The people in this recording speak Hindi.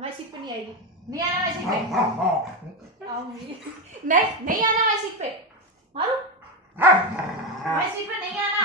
हमारी सीट पे नहीं आएगी, नहीं आना हमारी सीट पे। आऊंगी नहीं, नहीं आना हमारी सीट पे, मारू हमारी सीट पे नहीं आना।